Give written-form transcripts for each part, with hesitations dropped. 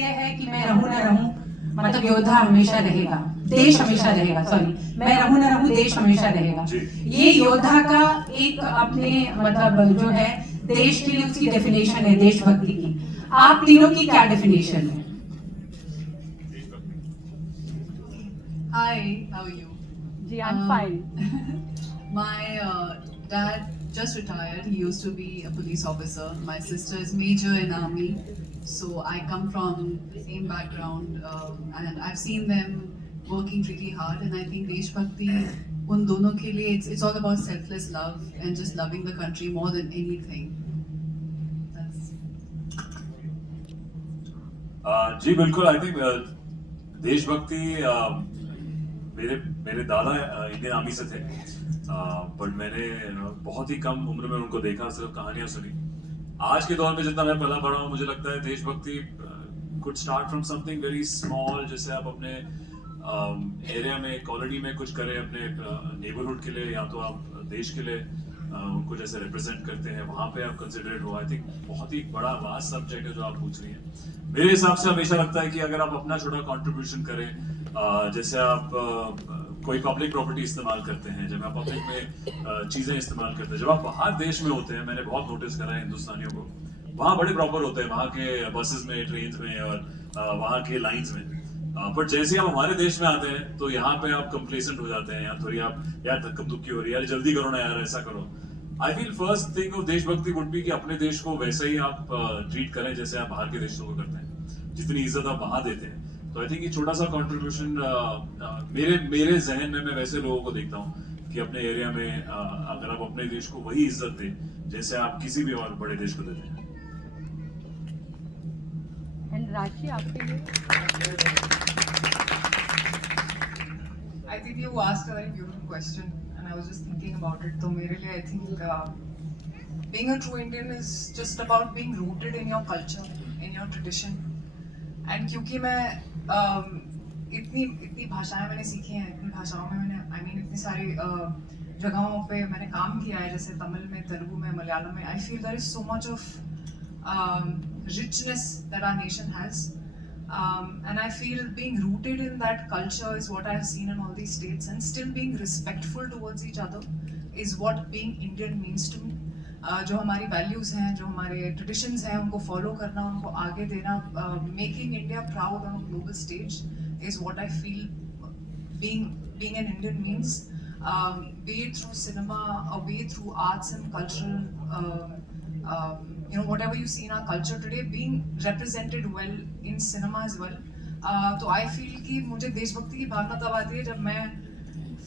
ये है कि मैं रहूं ना रहूं, मतलब योद्धा हमेशा रहेगा, देश हमेशा रहेगा, सॉरी मैं रहूं ना रहूं, देश हमेशा रहेगा। ये योद्धा का एक अपने मतलब जो है देश के लिए उसकी डेफिनेशन है, देशभक्ति की। आप तीनों की क्या डेफिनेशन है? Hi, how are you? Ji, I'm fine. My dad just retired. He used to be a police officer. My sister is major in army, so I come from the same background, and I've seen them working really hard. And I think Deshbhakti, उन दोनों के लिए it's all about selfless love and just loving the country more than anything. That's जी बिल्कुल। I think देशभक्ति मेरे मेरे दादा Indian army से थे, बट मैंने बहुत ही कम उम्र में उनको देखा, सिर्फ कहानियां सुनी। आज के दौर में जितना मैं पला पढ़ा हूँ, मुझे लगता है देशभक्ति could start from something very small, जैसे आप अपने एरिया में कॉलोनी में कुछ करें अपने नेबरहुड के लिए, या तो आप देश के लिए उनको जैसे रिप्रेजेंट करते हैं, वहाँ पे आप कंसिडरेट हो। आई थिंक बहुत ही बड़ा वास्ट सब्जेक्ट है जो आप पूछ रही हैं। मेरे हिसाब से हमेशा लगता है कि अगर आप अपना छोटा कंट्रीब्यूशन करें, जैसे आप कोई पब्लिक प्रॉपर्टी इस्तेमाल करते हैं, जब आप पब्लिक में चीज़ें इस्तेमाल करते हैं, जब आप बाहर देश में होते हैं, मैंने बहुत नोटिस करा है हिंदुस्तानियों को, वहाँ बड़े प्रॉपर होते हैं, वहाँ के बसेस में, ट्रेन में और वहाँ के लाइन्स में। बट जैसे ही आप हमारे देश में आते हैं तो यहाँ पे आप कंप्लेसेंट हो जाते हैं, या थोड़ी आप यार धक्कम धुक्की हो रही है, यार जल्दी करो ना यार, ऐसा करो। I feel first thing of देशभक्ति वुड बी कि अपने देश को वैसे ही आप ट्रीट करें जैसे आप बाहर के देशों को करते हैं, जितनी इज्जत आप वहाँ देते हैं। तो आई थिंक ये छोटा सा कंट्रीब्यूशन मेरे जहन में, मैं वैसे लोगों को देखता हूँ कि अपने एरिया में अगर आप अपने देश को वही इज्जत दें जैसे आप किसी भी और बड़े देश को देते हैं। And Rashi, आपके लिए? I think you asked a very beautiful question, and I was just thinking about it. So, मेरे लिए I think being a true Indian is just about being rooted in your culture, in your tradition. And क्योंकि मैं इतनी भाषाएं मैंने सीखी हैं, इतनी भाषाओं में मैंने इतनी सारी जगहों पे मैंने काम किया है, जैसे तमिल में, तेलुगु में, मलयालम में। I feel there is so much of richness that our nation has. And I feel being rooted in that culture is what I've seen in all these states, and still being respectful towards each other is what being Indian means to me. जो हमारी values हैं, जो हमारे traditions हैं, उनको follow करना, उनको आगे देना, making India proud on a global stage is what I feel being an Indian means, be it through cinema or be it through arts and cultural, whatever you see in our culture today, being represented well in cinema as well. तो I feel कि मुझे देशभक्ति की भावना तब आती है जब मैं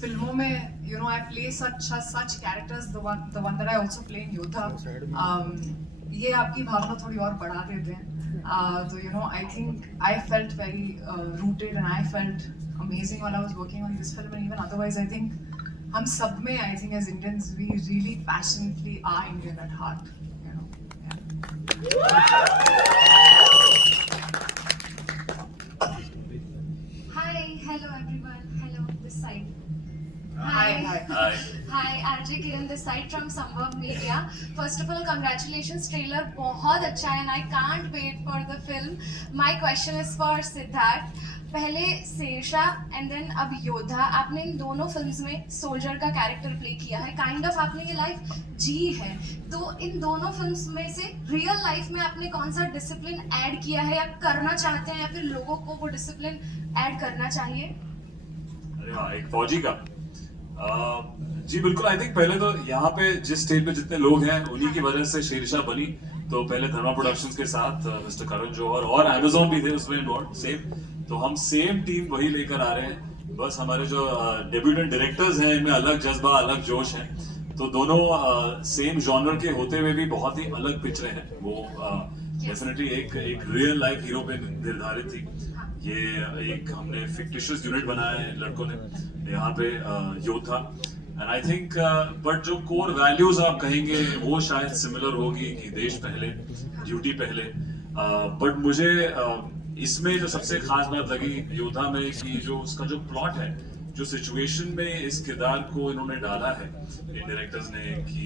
फिल्मों में, I play such characters, the one that I also play in Yodha. ये आपकी भावना थोड़ी और बढ़ा देते हैं। तो I think I felt very rooted, and I felt amazing while I was working on this film, and even otherwise I think हम सब में, I think as Indians we really passionately are Indian at heart, Hi, hello everyone. Hello, this side. Hi. RJ Karan this side from Sambhav Media. First of all, congratulations, trailer बहुत अच्छा है and I can't wait for the film. My question is for Sidharth. पहले Sher Shah and then अब योद्धा, आपने इन दोनों films में soldier का कैरेक्टर प्ले किया है, काइंड ऑफ आपने ये लाइफ जी है। तो इन दोनों फिल्म्स में से रियल लाइफ में आपने कौन सा डिसिप्लिन ऐड किया है या करना चाहते हैं, या फिर लोगों को वो डिसिप्लिन ऐड करना चाहिए? अरे वाह, एक फौजी का जी बिल्कुल। आई थिंक पहले तो यहाँ पे जिस स्टेज पे जितने लोग हैं उन्हीं की वजह से शेरशाह बनी। तो पहले धर्मा प्रोडक्शंस के साथ मिस्टर करण जौहर और अमेज़न भी थे उसमें इन्वॉल्व सेम, तो हम सेम टीम वही लेकर आ रहे हैं। बस हमारे जो डेब्यूटेंट डायरेक्टर्स हैं इनमें अलग जज्बा, अलग जोश है। तो दोनों सेम जॉनर के होते हुए भी बहुत ही अलग पिक्चरें हैं। वो डेफिनेटली एक रियल लाइफ हीरो पे निर्धारित थी। ये एक हमने फिक्टिशियस यूनिट बनाया है लड़कों ने यहाँ पे, योद्धा। एंड आई थिंक बट जो कोर वैल्यूज आप कहेंगे वो शायद सिमिलर होगी कि देश पहले, ड्यूटी पहले। बट मुझे इसमें जो सबसे खास बात लगी योद्धा में कि जो उसका जो प्लॉट है, जो सिचुएशन में इस किरदार को इन्होंने डाला है इन डायरेक्टर्स ने, कि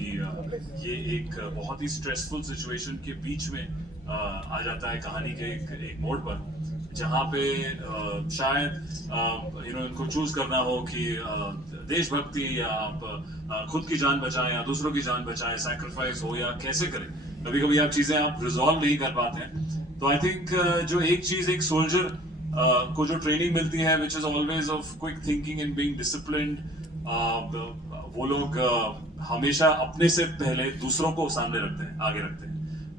ये एक बहुत ही स्ट्रेसफुल सिचुएशन के बीच में आ जाता है कहानी के एक मोड़ पर, जहाँ पे शायद इनको चूज करना हो कि देशभक्ति या आप खुद की जान बचाएं या दूसरों की जान बचाएं, सैक्रिफाइस हो या कैसे करें। कभी कभी आप चीजें आप रिजॉल्व नहीं कर पाते हैं। तो आई थिंक जो एक चीज एक सोल्जर को जो ट्रेनिंग मिलती है, which is always of quick thinking and being disciplined, वो लोग हमेशा अपने से पहले दूसरों को सामने रखते हैं, आगे रखते हैं।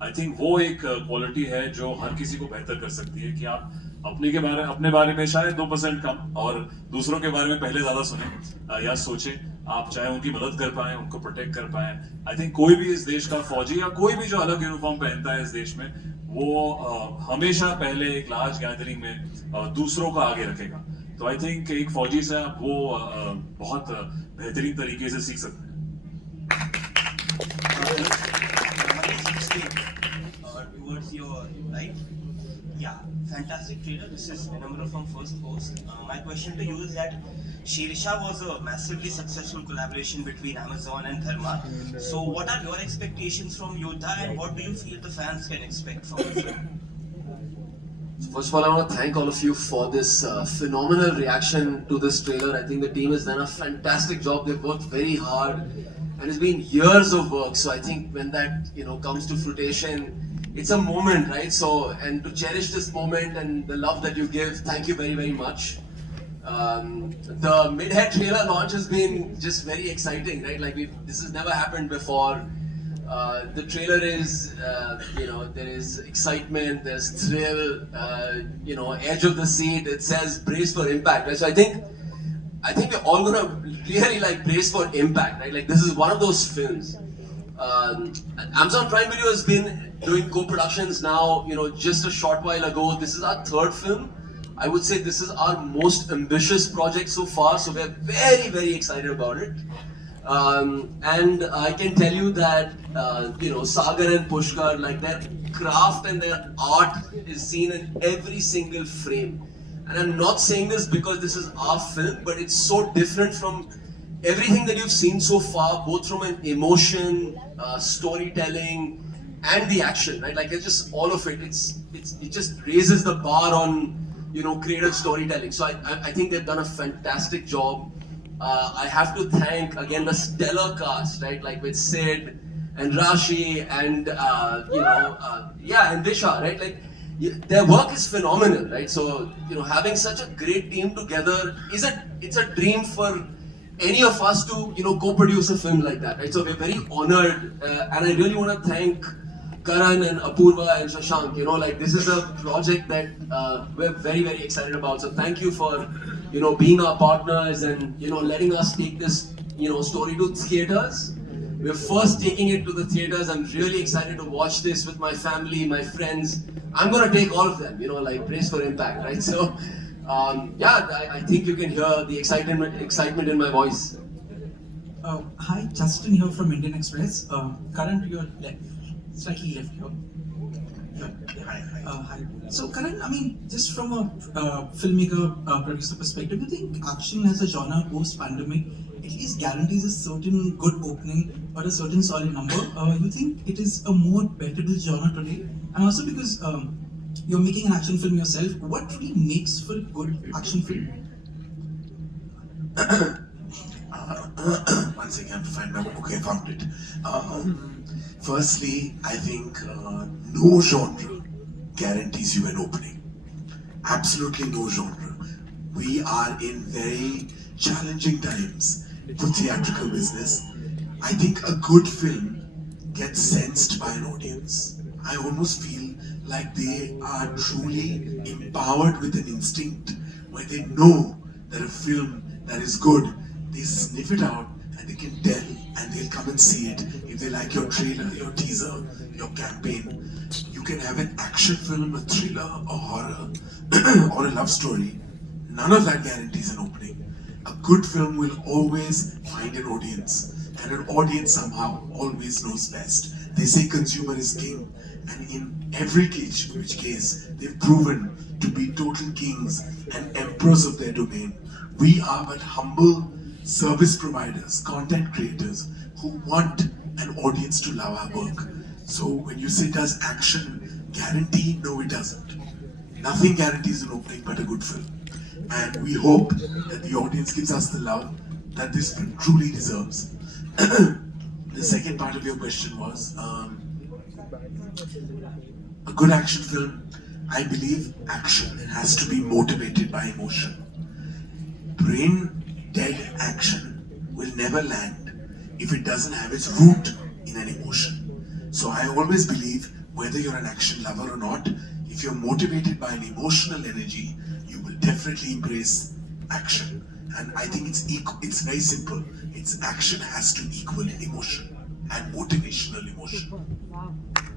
आई थिंक वो एक क्वालिटी है जो हर किसी को बेहतर कर सकती है कि आप अपने बारे में शायद 2% कम और दूसरों के बारे में पहले ज्यादा सुने या सोचें, आप चाहे उनकी मदद कर पाए, उनको प्रोटेक्ट कर पाए। आई थिंक कोई भी इस देश का फौजी या कोई भी जो अलग यूनिफॉर्म पहनता है इस देश में, वो हमेशा पहले एक लार्ज गैदरिंग में दूसरों को आगे रखेगा। तो आई थिंक एक फौजी से आप वो बहुत बेहतरीन तरीके से सीख सकते हैं। Towards your right. Yeah, fantastic trailer. This is Vinamra from First Post. My question to you is that Shersha was a massively successful collaboration between Amazon and Dharma. So, what are your expectations from Yodha, and what do you feel the fans can expect from the film? First of all, I want to thank all of you for this phenomenal reaction to this trailer. I think the team has done a fantastic job. They've worked very hard, and it's been years of work. So I think when that comes to fruition, it's a moment, right? So, and to cherish this moment and the love that you give, thank you very, very much. The mid-head trailer launch has been just very exciting, right? Like this has never happened before. The trailer is, there is excitement, there's thrill, edge of the seat. It says brace for impact, right? So I think we're all gonna really brace for impact, right? Like this is one of those films. Amazon Prime Video has been doing co-productions now, just a short while ago. This is our third film. I would say this is our most ambitious project so far, so we're very, very excited about it. And I can tell you that, Sagar and Pushkar, their craft and their art is seen in every single frame. And I'm not saying this because this is our film, but it's so different from everything that you've seen so far, both from an emotion, storytelling, and the action, right? Like it's just all of it. It just raises the bar on creative storytelling. So I think they've done a fantastic job. I have to thank again the stellar cast, right? Like with Sid and Rashi and and Disha, right? Like their work is phenomenal, right? So having such a great team together it's a dream for any of us to co-produce a film like that, right? So we're very honored, and I really want to thank Karan and Apurva and Shashank. This is a project that we're very, very excited about. So thank you for being our partners and letting us take this story to theaters. We're first taking it to the theaters. I'm really excited to watch this with my family, my friends. I'm gonna take all of them. Brace for impact, right? So. I think you can hear the excitement in my voice. Hi, Justin here from Indian Express. Karan, to your left, slightly left here. Hi. So, Karan, I mean, just from a filmmaker, producer perspective, do you think action as a genre post-pandemic at least guarantees a certain good opening or a certain solid number? You think it is a more bettable genre today? And also because you're making an action film yourself, what really makes for a good action film? One second, I have to find my book. Okay, I found it. Firstly, I think no genre guarantees you an opening. Absolutely no genre. We are in very challenging times for theatrical business. I think a good film gets sensed by an audience. I almost feel like they are truly empowered with an instinct where they know that a film that is good, they sniff it out and they can tell and they'll come and see it if they like your trailer, your teaser, your campaign. You can have an action film, a thriller, a horror, or a love story. None of that guarantees an opening. A good film will always find an audience, and an audience somehow always knows best. They say consumer is king, and in every case, they've proven to be total kings and emperors of their domain. We are but humble service providers, content creators who want an audience to love our work. So when you say does action guarantee? No, it doesn't. Nothing guarantees an opening but a good film. And we hope that the audience gives us the love that this film truly deserves. The second part of your question was a good action film. I believe action has to be motivated by emotion. Brain dead action will never land if it doesn't have its root in an emotion. So I always believe, whether you're an action lover or not, if you're motivated by an emotional energy, you will definitely embrace action. And I think it's very simple. It's action has to equal emotion and motivational emotion.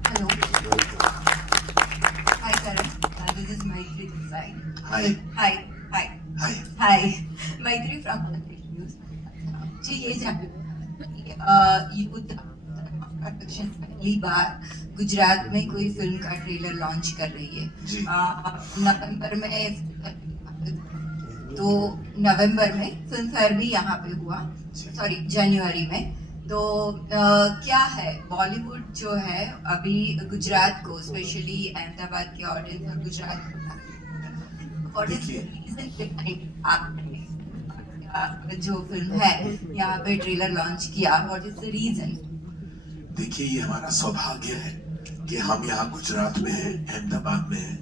Hello. Hi, Karan. This is Maitri this side. Hi. Hi. Maitri from News. जी ये youth production पहली बार गुजरात में कोई film का trailer launch कर रही है। नवंबर में film fair भी यहाँ पे हुआ, सॉरी जनवरी में। तो क्या है, बॉलीवुड जो है अभी गुजरात को, स्पेशली अहमदाबाद के ऑडियंस और गुजरात को, what is the reason behind आपने जो फिल्म है यहाँ पे ट्रेलर लॉन्च किया? What is the reason? देखिए, ये हमारा सौभाग्य है कि हम यहाँ गुजरात में हैं, अहमदाबाद में हैं।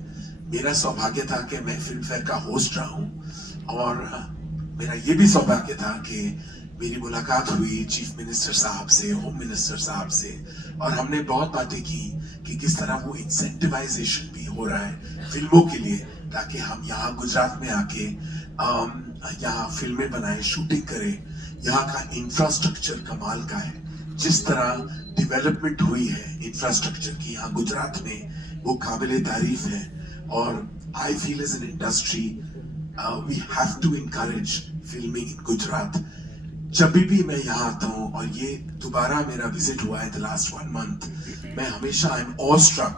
मेरा सौभाग्य था कि मैं फिल्म फेयर का होस्ट रहा हूँ, और मेरा ये भी सौभाग्य था कि मेरी मुलाकात हुई चीफ मिनिस्टर साहब से, होम मिनिस्टर साहब से, और हमने बहुत बातें की कि किस तरह वो इंसेंटिवाइजेशन भी हो रहा है फिल्मों के लिए, ताकि हम यहाँ गुजरात में आके यहाँ फिल्में बनाए, शूटिंग करें। यहाँ का इंफ्रास्ट्रक्चर कमाल का है। जिस तरह डेवलपमेंट हुई है इंफ्रास्ट्रक्चर की यहाँ गुजरात में, वो काबिले तारीफ है। और I feel as an industry we have to encourage filming in Gujarat. जब भी मैं यहाँ आता हूँ, और ये दोबारा मेरा विजिट हुआ है द लास्ट 1 month, मैं हमेशा I am awestruck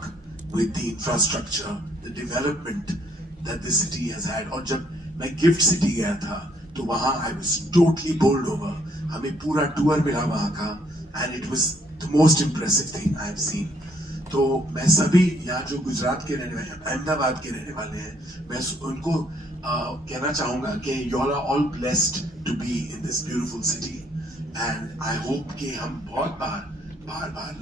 with the infrastructure, the development that this city has had. और जब मैं गिफ्ट सिटी गया था तो वहाँ I was totally bowled over. हमें पूरा टूर मिला वहाँ का, and it was the most impressive thing I have seen. तो मैं सभी यहाँ जो गुजरात के रहने वाले, अहमदाबाद के रहने वाले हैं, मैं उनको कहना चाहूँगा कि you are all blessed to be in this beautiful city, and I hope कि हम बहुत बार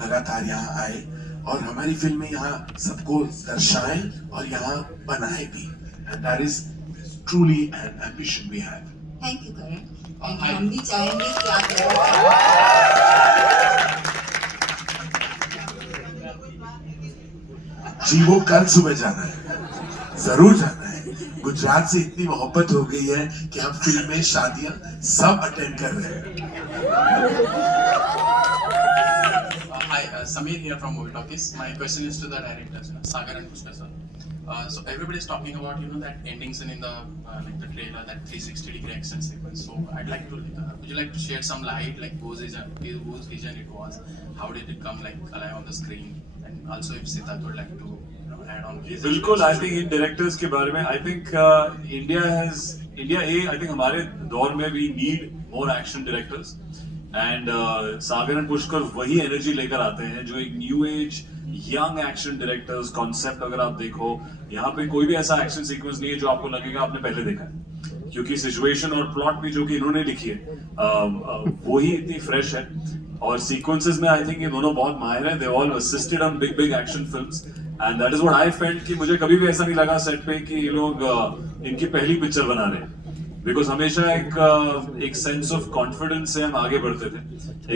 लगातार यहाँ आए और हमारी फिल्में यहाँ सबको दर्शाएं और यहाँ बनाए भी, and that is truly an ambition we have. Thank you Karan. हम भी चाहेंगे कि आप जी, वो कल सुबह जाना है, जरूर जाना है। गुजरात से इतनी मोहब्बत हो गई है कि हम फिल्में, शादियां सब अटेंड कर रहे हैं। Hi, Samir here from Movie Talkies. My question is to the directors, Sagar and Pushkar sir. So everybody is talking about, that ending scene in the like the trailer, that 360-degree action sequence. So I'd like to, would you like to shed some light, like whose vision it was, how did it come like alive on the screen, and also if Sidharth would like to add on. बिल्कुल, I think in directors के बारे में, I think India I think हमारे दौर में we need more action directors, and Sagar and Pushkar वही energy लेकर आते हैं जो एक new age young action directors concept. अगर आप देखो, यहाँ पे कोई भी ऐसा एक्शन सीक्वेंस नहीं है जो आपको लगेगा आपने पहले देखा है, क्योंकि सिचुएशन और प्लॉट भी जो कि इन्होंने लिखी है वो ही इतनी फ्रेश है, और सीक्वेंसेस में आई थिंक ये दोनों बहुत माहिर हैं। They all assisted on big action films, and that is what I felt कि मुझे कभी भी ऐसा नहीं लगा सेट पे कि ये लोग इनकी पहली पिक्चर बना रहे हैं, बिकॉज हमेशा एक सेंस ऑफ कॉन्फिडेंस से हम आगे बढ़ते थे,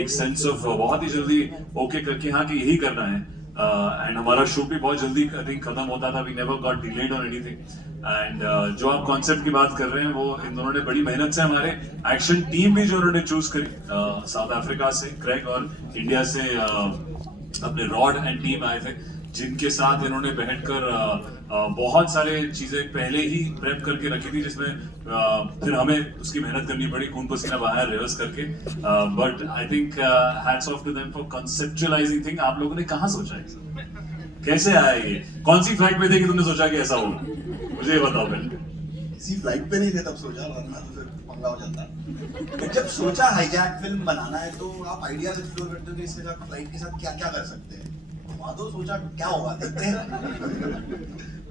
एक सेंस ऑफ बहुत ही जल्दी ओके करके हाँ कि यही करना है, एंड हमारा शूट भी बहुत जल्दी आई थिंक खत्म होता था। We never got delayed on anything, and जो आप कॉन्सेप्ट की बात कर रहे हैं वो इन दोनों ने बड़ी मेहनत से, हमारे एक्शन टीम भी जो उन्होंने चूज करी साउथ अफ्रीका से क्रेग और इंडिया से अपने रॉड एंड टीम आए थे, जिनके साथ इन्होंने बैठकर बहुत सारे चीजें पहले ही प्रेप करके रखी थी, जिसमें फिर हमें उसकी मेहनत करनी पड़ी, खून पसीना बाहर रिवर्स करके। But I think hats off to them for conceptualising thing. आप लोगों ने कहाँ सोचा है, कैसे आया ये, कौन सी फ्लाइट पे थे कि तुमने सोचा कि ऐसा होगा, मुझे ये बताओ पहले। किसी फ्लाइट पे नहीं थे तब सोचा, वरना तो फिर पंगा हो जाता। जब सोचा हाईजैक फिल्म बनाना है तो आप आइडियाज एक्सप्लोर करते हो कि इसके साथ फ्लाइट के साथ क्या क्या कर सकते हैं, घुमा दो, सोचा क्या होगा देखते हैं।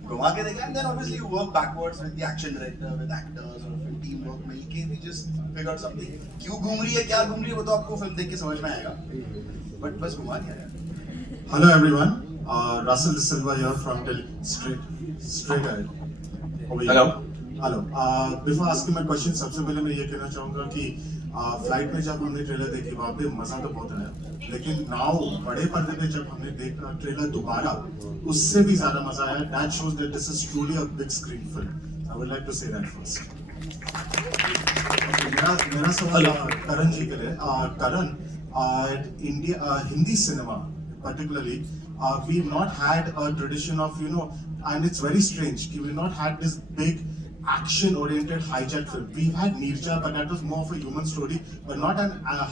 घुमा के देखा, and then obviously you work backwards with the action director, with actors और फिर team work मिलके we just figured something। क्यों घूम रही है, क्या घूम रही है, वो तो आपको फिल्म देख के समझ में आएगा, but बस घुमा दिया यार। Hello everyone, Russell De Silva here from Straight Ahead. Hello. Hello. Before asking my question, सबसे पहले मैं ये कहना चाहूँगा कि फ्लाइट में जब हमने ट्रेलर देखी वहाँ पे मज़ा तो बहुत आया, लेकिन नाउ बड़े पर्दे पे जब हमने देखा ट्रेलर दोबारा, उससे भी ज़्यादा मज़ा आया. That shows that this is truly a big screen film. I would like to say that first. मेरा सवाल करण जी के लिए. करण, India Hindi cinema particularly, we've not had a tradition of, and it's very strange, we've not had this big action-oriented hijack film. We've had Neerja, but that was more of a human story, but not a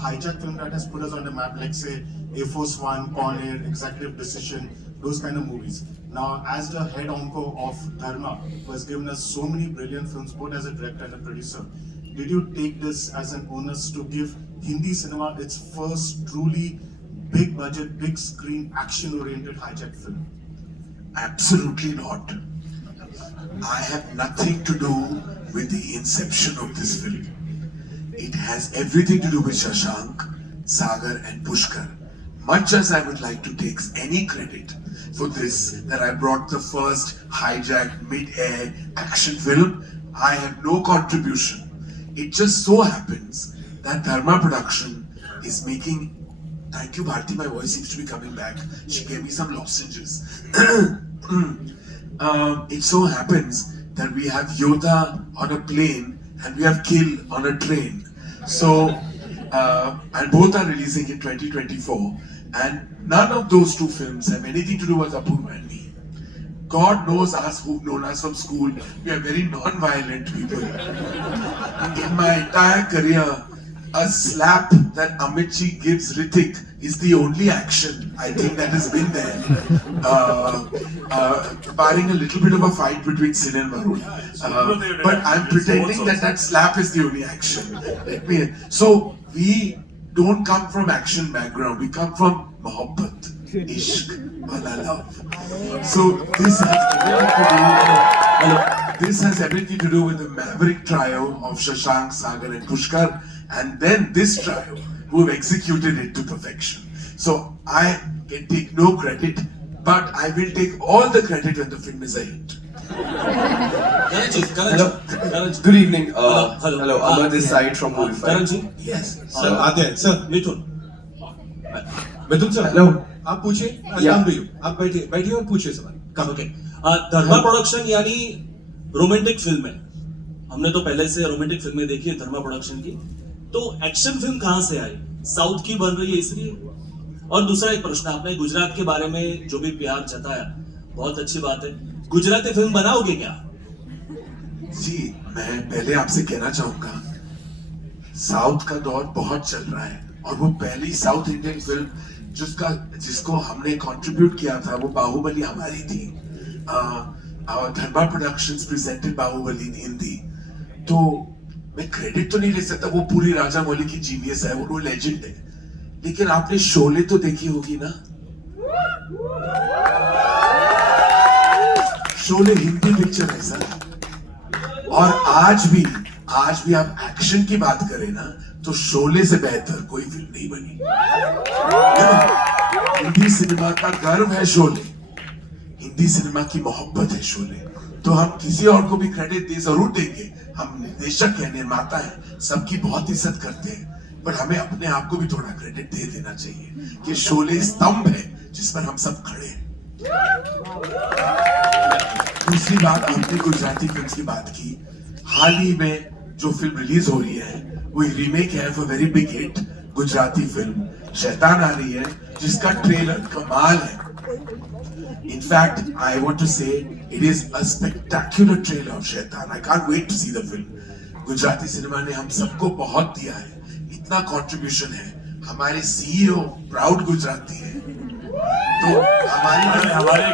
hijack film that has put us on the map, like say Air Force One, Con Air, Executive Decision, those kind of movies. Now, as the head honcho of Dharma, who has given us so many brilliant films, both as a director and a producer, did you take this as an onus to give Hindi cinema its first truly big budget, big screen, action-oriented hijack film? Absolutely not. I have nothing to do with the inception of this film. It has everything to do with Shashank, Sagar and Pushkar. Much as I would like to take any credit for this, that I brought the first hijacked mid-air action film, I have no contribution. It just so happens that Dharma Production is making... Thank you, Bharti, my voice seems to be coming back. She gave me some lozenges. It so happens that we have Yodha on a plane and we have Kill on a train. So, and both are releasing in 2024. And none of those two films have anything to do with Apurva and me. God knows us who've known us from school. We are very non-violent people. In my entire career, a slap that Amit ji gives Hrithik is the only action I think that has been there. Barring a little bit of a fight between Sin and Varun. But I'm pretending that slap is the only action. So we don't come from action background. We come from mohabbat, ishq, wala love. So this has everything to do with the maverick trio of Shashank, Sagar and Pushkar. And then this trio who have executed it to perfection. So I can take no credit, but I will take all the credit when the film is a hit. Hello. Good evening. Hello. Amar this side from Movie Fight. Yes. Sir आते हैं sir मिथुन sir Hello. आप पूछिए आप बैठिए और पूछिए सवाल okay धर्मा production यानी रोमांटिक फिल्म है. हमने तो पहले से रोमांटिक फिल्में देखी है धर्मा प्रोडक्शन की, तो एक्शन फिल्म कहां से आई? साउथ की बन रही है इसलिए? और दूसरा एक प्रश्न, आपने गुजरात के बारे में जो भी प्यार जताया बहुत अच्छी बात है, गुजराती फिल्म बनाओगे क्या? जी, मैं पहले आपसे कहना चाहूंगा, साउथ का दौर बहुत चल रहा है और वो पहली साउथ इंडियन फिल्म जिसको हमने कंट्रीब्यूट किया था वो बाहुबली हमारी थी. धर्मा प्रोडक्शंस प्रेजेंटेड बाहुबली इन हिंदी. तो मैं क्रेडिट तो नहीं ले सकता, वो पूरी राजा मौली की जीनियस है, वो लेजेंड है. लेकिन आपने शोले तो देखी होगी ना? शोले हिंदी पिक्चर है सर. और आज भी आप एक्शन की बात करें ना, तो शोले से बेहतर कोई फिल्म नहीं बनी. हिंदी सिनेमा का गर्व है शोले, हिंदी सिनेमा की मोहब्बत है शोले. तो हम किसी और को भी क्रेडिट जरूर देंगे. हम निर्देशक हैं, निर्माता हैं, सबकी बहुत इज्जत करते हैं, पर हमें अपने आप को भी थोड़ा क्रेडिट दे देना चाहिए कि शोले स्तंभ है जिस पर हम सब खड़े हैं. दूसरी बात, आपने गुजराती फिल्म की बात की. हाल ही में जो फिल्म रिलीज हो रही है वो रीमेक है for very big hit Gujarati film शैतान आ रही है, जिसका ट्रेलर कमाल है. In fact, I want to say it is a spectacular trailer of Shaitan. I can't wait to see the film. Gujarati cinema ने हम सबको बहुत दिया है, इतना कंट्रीब्यूशन है. हमारे CEO प्राउड गुजराती है, तो हमारे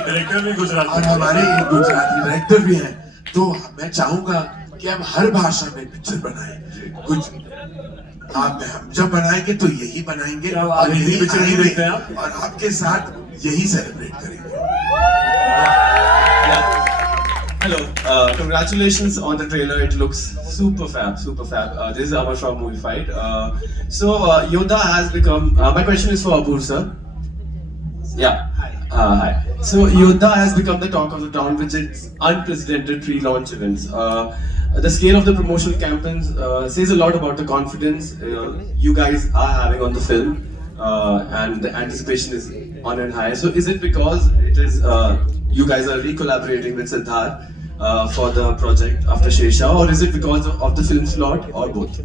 डायरेक्टर भी गुजराती और हमारे गुजराती डायरेक्टर भी हैं. तो मैं चाहूंगा कि हम हर भाषा में पिक्चर बनाएं. हम जब बनाएंगे तो यही बनाएंगे और यही पिक्चर नहीं देखते हैं. और आपके साथ यही सेलिब्रेट करेंगे. Hello, congratulations on the trailer. It looks super fab, super fab. This is Amar from Movie Fight. Yodha has become. My question is for Apur sir. Yeah. Hi. So Yodha has become the talk of the town with its unprecedented pre-launch events. The scale of the promotional campaigns says a lot about the confidence you guys are having on the film, and the anticipation is on and high. So is it because it is you guys are re-collaborating with Sidharth for the project after Shesha, or is it because of the film slot, or both?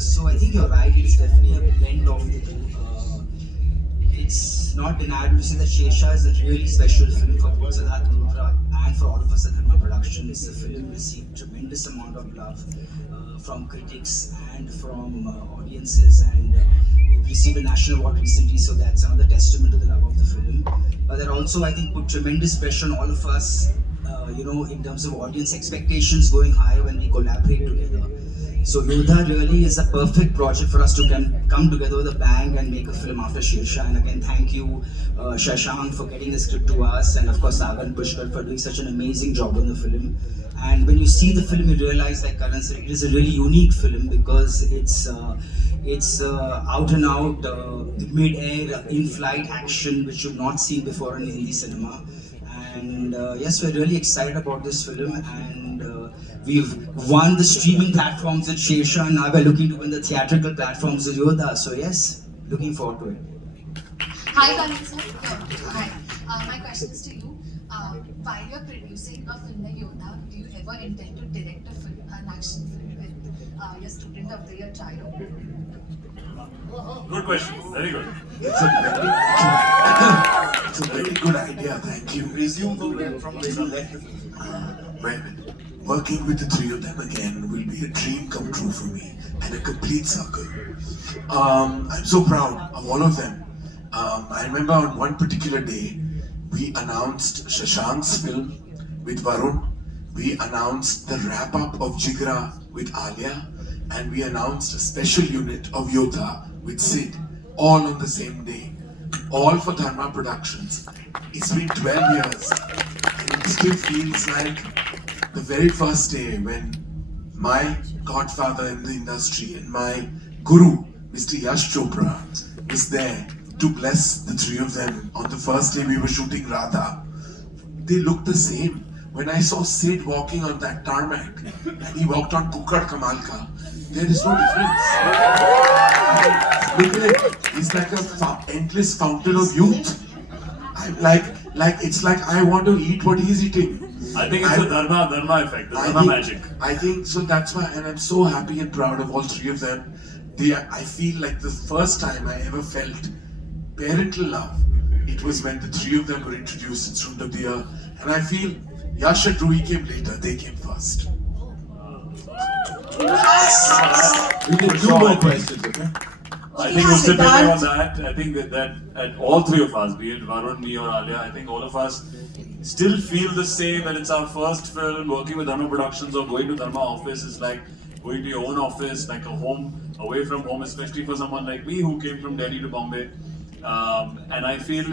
So I think you're right. It's definitely a blend of the two. It's not deniable to say that Shesha is a really special film for both Sidharth Malhotra and for all of us at Khanna Production. It's a film received tremendous amount of love from critics and from audiences, and it received a national award recently. So that's another testament to the love of the film. But that also, I think, put tremendous pressure on all of us. In terms of audience expectations going higher when we collaborate together. So Yodha really is a perfect project for us to come together with a bang and make a film after Shesha. And again, thank you Shashank for getting the script to us, and of course Sagar and Pushkar for doing such an amazing job on the film. And when you see the film, you realize, like Karan said, it is a really unique film because it's out and out mid-air, in-flight action which you've not seen before in Hindi cinema. And yes, we're really excited about this film, and we've won the streaming platforms at Shesha, and now we're looking to win the theatrical platforms at Yodha. So yes, looking forward to it. Hi Karan sir. Hi. My question is to you. While you're producing a film like Yodha, do you ever intend to direct an action film with your student of the year child? Good question. Very good. It's a very good idea. Thank you. Resume from where you left. Well, working with the three of them again will be a dream come true for me and a complete circle. I'm so proud of all of them. I remember on one particular day, we announced Shashank's film with Varun. We announced the wrap-up of Jigra with Alia, and we announced a special unit of Yodha with Sid, all on the same day, all for Dharma Productions. It's been 12 years, and it still feels like the very first day when my godfather in the industry and my guru, Mr. Yash Chopra, was there to bless the three of them on the first day we were shooting Radha. They looked the same. When I saw Sid walking on that tarmac and he walked on Kukkad Kamal Ka, there is no difference. Look at it. It's like an endless fountain of youth. I'm it's like I want to eat what he's eating. I think it's the Dharma effect, the Dharma magic. I think so. That's why, and I'm so happy and proud of all three of them. I feel like the first time I ever felt parental love, it was when the three of them were introduced in Student of the Year, and I feel Yash and Rui came later. They came first. We did two more questions, okay? I think we'll depend on that. I think that at all three of us, be it Varun, me or Alia, I think all of us still feel the same when it's our first film. Working with Dharma Productions or going to Dharma office is like going to your own office, like a home away from home, especially for someone like me who came from Delhi to Bombay. And I feel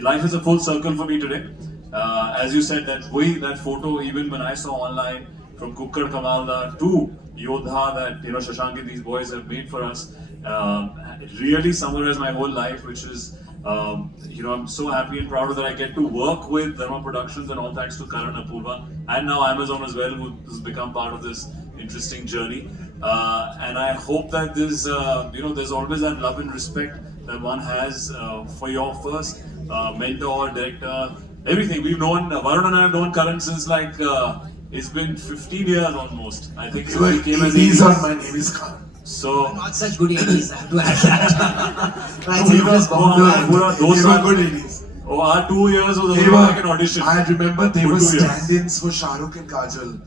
life is a full circle for me today. As you said, that photo, even when I saw online from Kukkad Kamalda to Yodha that Shashank and these boys have made for us, it really summarized my whole life, which is I'm so happy and proud that I get to work with Dharma Productions, and all thanks to Karan, Apurva, and now Amazon as well, who has become part of this interesting journey. And I hope that there's always that love and respect that one has for your first mentor, director, everything. We've known, Varun and I have known Karan since it's been 15 years almost. I think so he came as 80s or my name is Karan. So not such good 80s, I have to add that. Those were good 80s. Oh, our 2 years was like an audition. I remember they were stand-ins for Shah Rukh and Kajal,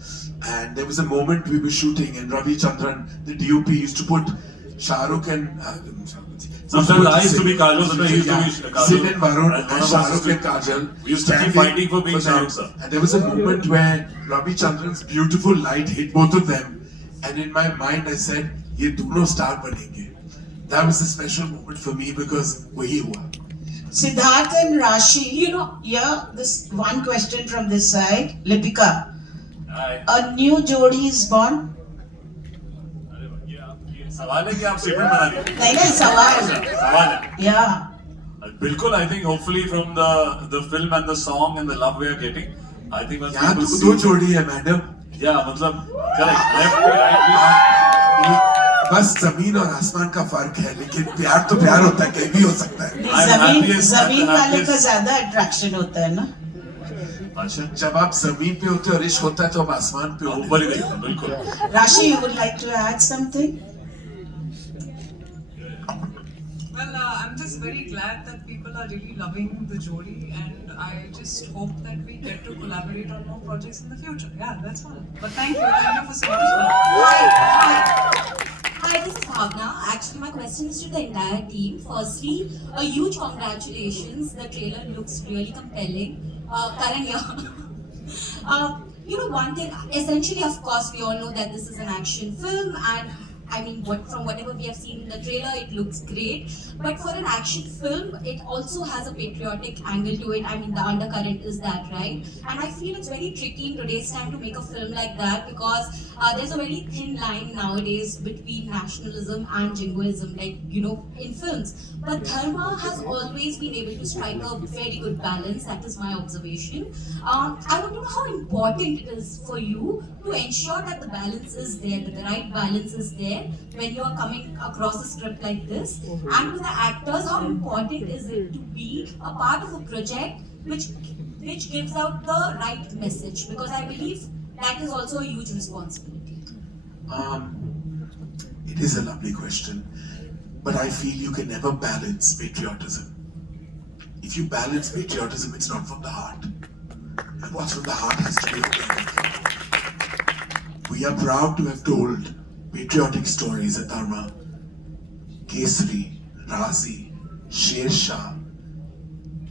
and there was a moment we were shooting and Ravi Chandran, the DOP, used to put Shah Rukh and sometimes I used to be Kajal, sometimes he used to be Kajal. Sid and Varun and Shah Rukh and Kajal. We used to keep fighting for being Shah Rukh, sir. And there was a moment where Ravi Chandran's beautiful light hit both of them, and in my mind I said, ये दोनों star बनेंगे. That was a special moment for me because वही हुआ. Sidharth and Rashi, here, this one question from this side. Lipika, a new Jodi is born. सवाल है कि आप statement बना रही नहीं सवाल है Yeah. बिल्कुल I think hopefully from the film and the song and the love we are getting I think once यहाँ people तो see दो जोड़ी है मैडम मतलब correct left to right बस जमीन और आसमान का फर्क है लेकिन प्यार तो प्यार होता है कहीं भी हो सकता है जमीन वाले का ज्यादा अट्रैक्शन होता है ना अच्छा जब आप जमीन पे होते हो और इश्क होता है तो आप आसमान पे ऊपर ही देखते हैं बिल्कुल Rashi, you would like to add something? Well, I'm just very glad that people are really loving the Jodi, and I just hope that we get to collaborate on more projects in the future. Yeah, that's all. But thank you for so much. Hi, this is Khanna. Actually, my question is to the entire team. Firstly, a huge congratulations. The trailer looks really compelling. Karan, one thing, essentially, of course, we all know that this is an action film, and I mean, from whatever we have seen in the trailer, it looks great. But for an action film, it also has a patriotic angle to it. I mean, the undercurrent is that, right? And I feel it's very tricky in today's time to make a film like that because there's a very thin line nowadays between nationalism and jingoism, in films. But Dharma has always been able to strike a very good balance. That is my observation. I want to know how important it is for you to ensure that the balance is there, that the right balance is there when you are coming across a script like this. And to the actors, how important is it to be a part of a project which gives out the right message? Because I believe that is also a huge responsibility. It is a lovely question, but I feel you can never balance patriotism. If you balance patriotism, it's not from the heart. And what's from the heart has to be organic. We are proud to have told patriotic stories at Dharma. Kesari, Razi, Sher Shah,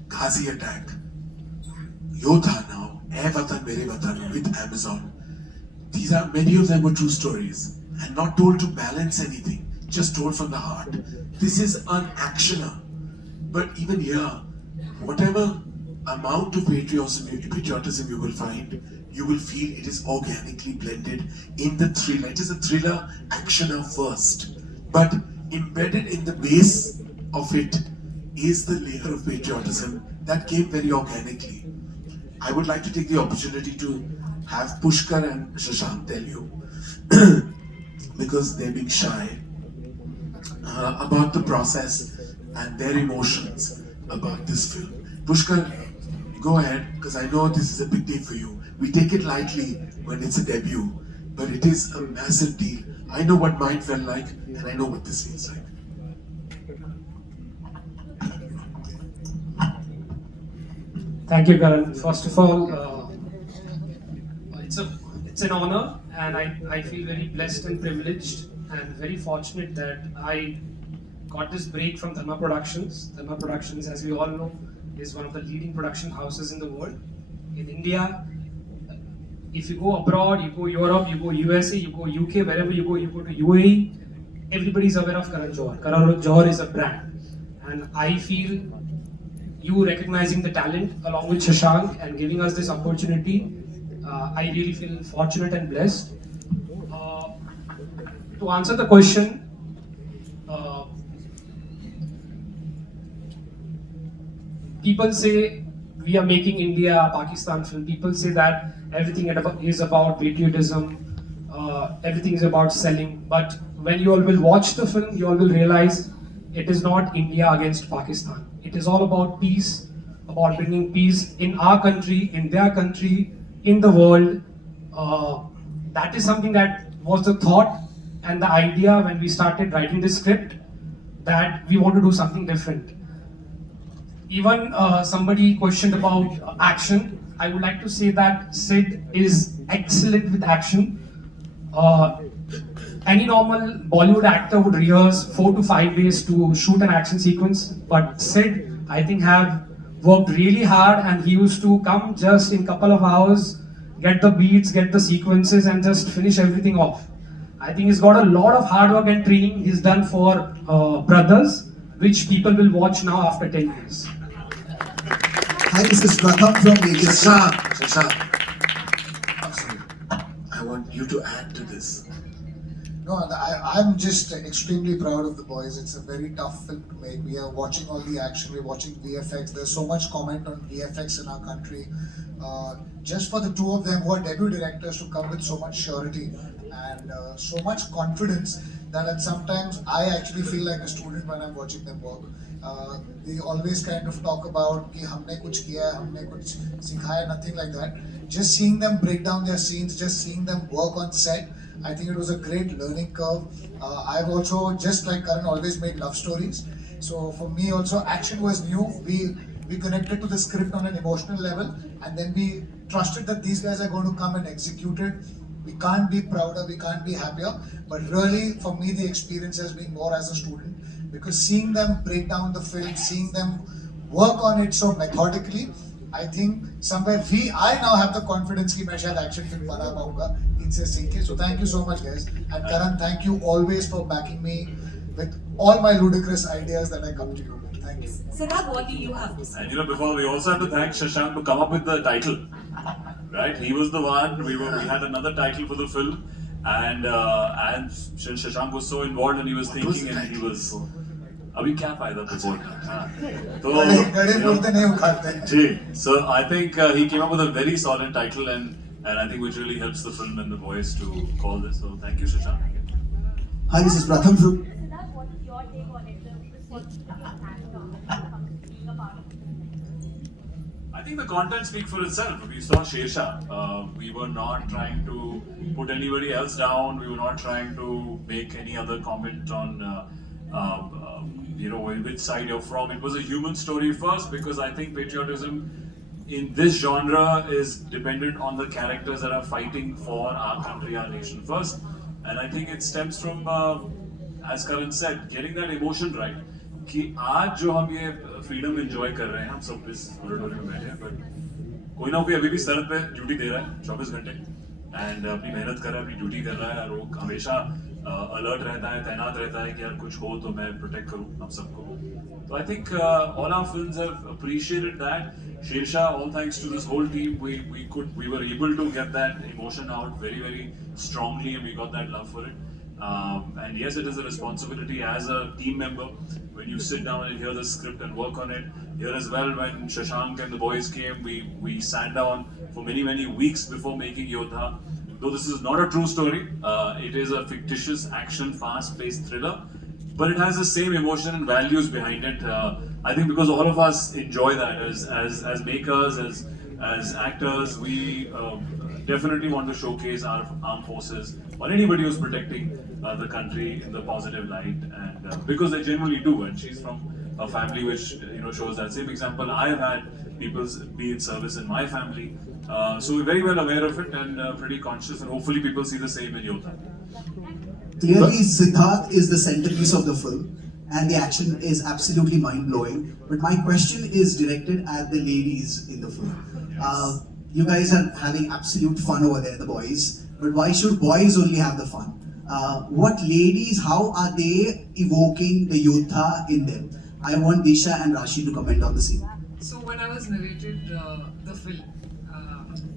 Ghazi attack, Yodha now, Air Watan Mere Watan with Amazon. Many of them were true stories and not told to balance anything, just told from the heart. This is an actioner. But even here, whatever amount of patriotism you will find, you will feel it is organically blended in the thriller. It is a thriller actioner first, but embedded in the base of it is the layer of patriotism that came very organically. I would like to take the opportunity to have Pushkar and Shashank tell you, because they're being shy, about the process and their emotions about this film. Pushkar, go ahead, because I know this is a big deal for you. We take it lightly when it's a debut, but it is a massive deal. I know what mine felt like, and I know what this feels like. Thank you, Karan. First of all, it's an honor, and I feel very blessed and privileged and very fortunate that I got this break from Dharma Productions. Dharma Productions, as we all know, is one of the leading production houses in the world. In India, if you go abroad, you go Europe, you go USA, you go UK, wherever you go to UAE, everybody's aware of Karan Johar. Karan Johar is a brand, and I feel you recognizing the talent along with Shashank and giving us this opportunity, I really feel fortunate and blessed. To answer the question, people say we are making India a Pakistan film. People say that everything is about patriotism, everything is about selling. But when you all will watch the film, you all will realize it is not India against Pakistan. It is all about peace, about bringing peace in our country, in their country, in the world. That is something that was the thought and the idea when we started writing this script, that we want to do something different. Even somebody questioned about action. I would like to say that Sid is excellent with action. Any normal Bollywood actor would rehearse 4 to 5 days to shoot an action sequence, but Sid, I think, have worked really hard, and he used to come just in couple of hours, get the beats, get the sequences, and just finish everything off. I think he's got a lot of hard work and training he's done for Brothers, which people will watch now after 10 years. Hi, this is Pratham from Vegas. Shasha. I want you to add to this. No, I'm just extremely proud of the boys. It's a very tough film to make. We are watching all the action, we're watching VFX. There's so much comment on VFX in our country. Just for the two of them who are debut directors to come with so much surety and so much confidence that at sometimes I actually feel like a student when I'm watching them work. They always kind of talk about कि हमने कुछ किया है, हमने कुछ सिखाया, nothing like that. Just seeing them break down their scenes, just seeing them work on set, I think it was a great learning curve. I've also, just like Karan, always made love stories. So for me also, action was new. We connected to the script on an emotional level, and then we trusted that these guys are going to come and execute it. We can't be prouder, we can't be happier. But really, for me, the experience has been more as a student, because seeing them break down the film, seeing them work on it so methodically, I think somewhere I now have the confidence कि मैं शायद action film बना पाऊँगा इनसे सीख के. So thank you so much, guys. And Karan, thank you always for backing me with all my ludicrous ideas that I come to you with. Thank you. Sidharth, what do you have to say? And before we also have to thank Shashank to come up with the title. Right? He was the one. We had another title for the film, and Shashank was so involved, and he was thinking, and he was. अभी क्या फायदा तो बोलना तो बोलते नहीं उखाड़ते जी so I think he came up with a very solid title and I think which really helps the film and the boys to call this, so thank you Shashank. Hi, this is Pratham from. Sidharth, what is your take on it? The responsibility of actor being a part of the film? I think the content speaks for itself. We saw Shersha. We were not trying to put anybody else down. We were not trying to make any other comment on which side you're from. It was a human story first, because I think patriotism in this genre is dependent on the characters that are fighting for our country, our nation first. And I think it stems from, as Karan said, getting that emotion right. कि आज जो हम ये freedom enjoy कर रहे हैं, हम सब इस ऑडिटोरियम में बैठे हैं, but कोई ना कोई अभी भी सरहद पे ड्यूटी दे रहा है 24 घंटे एंड अपनी मेहनत कर रहा है, अपनी ड्यूटी कर रहा है और वो हमेशा अलर्ट रहता है, तैनात रहता है कि यार कुछ हो तो मैं प्रोटेक्ट करूं हम सबको. So I think all our films have appreciated that. Shersha, all thanks to this whole team, we were able to get that emotion out very, very strongly, and we got that love for it. And yes, it is a responsibility as a team member when you sit down and hear the script and work on it. Here as well, when Shashank and the boys came, we sat down for many, many weeks before making Yodha. Though this is not a true story, it is a fictitious action, fast-paced thriller, but it has the same emotion and values behind it. I think because all of us enjoy that as makers, as actors, we definitely want to showcase our armed forces or anybody who's protecting the country in the positive light, and because they genuinely do. And she's from a family which shows that same example. I have had people be in service in my family, so we're very well aware of it and pretty conscious, and hopefully people see the same in Yodha. Clearly, Sidharth is the centerpiece of the film, and the action is absolutely mind-blowing. But my question is directed at the ladies in the film. Yes. You guys are having absolute fun over there, the boys. But why should boys only have the fun? What ladies, how are they evoking the Yodha in them? I want Disha and Rashi to comment on the scene. So when I was narrated the film,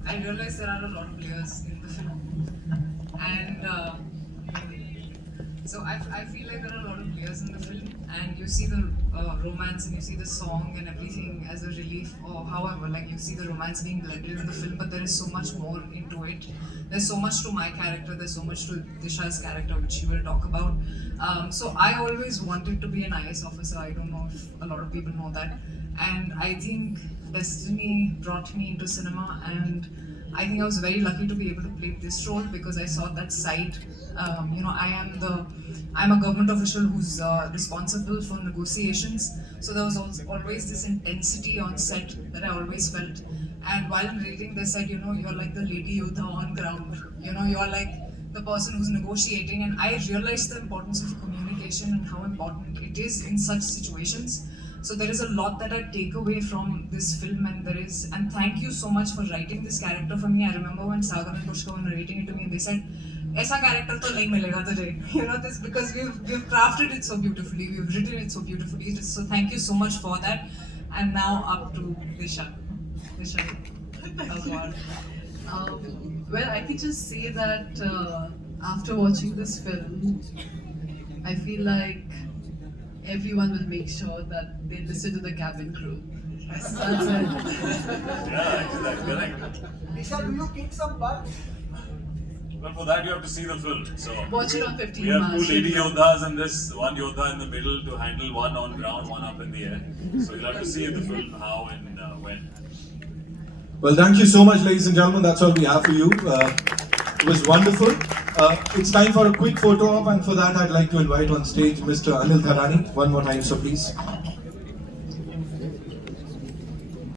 I realized there are a lot of players in the film, and so I feel like there are a lot of players in the film, and you see the romance and you see the song and everything as a relief, or however, like you see the romance being blended in the film, but there is so much more into it. There's so much to my character, there's so much to Disha's character, which she will talk about. So I always wanted to be an IS officer. I don't know if a lot of people know that. And I think destiny brought me into cinema, and I think I was very lucky to be able to play this role because I saw that side. I'm a government official who's responsible for negotiations. So there was always this intensity on set that I always felt. And while narrating, they said, you're like the lady Yodha on ground. You're like the person who's negotiating. And I realized the importance of communication and how important it is in such situations. So there is a lot that I take away from this film, and thank you so much for writing this character for me. I remember when Sagar and Pushka were narrating it to me, and they said, "Aisa character to nahi milega tujhe." This because we've crafted it so beautifully, we've written it so beautifully. So thank you so much for that. And now up to Disha. Disha. Award. Well, I can just say that after watching this film, I feel like everyone will make sure that they listen to the cabin crew. That's it. Yeah, that's correct. Disha, do you kick some butt? Well, for that you have to see the film. So Watch it on 15 we have March. 2 lady Yodhas and this one Yodha in the middle to handle one on ground, one up in the air. So you'll have to see in the film how and when. Well, thank you so much, ladies and gentlemen. That's all we have for you. It was wonderful. It's time for a quick photo op, and for that, I'd like to invite on stage Mr. Anil Tharani. One more time, so please.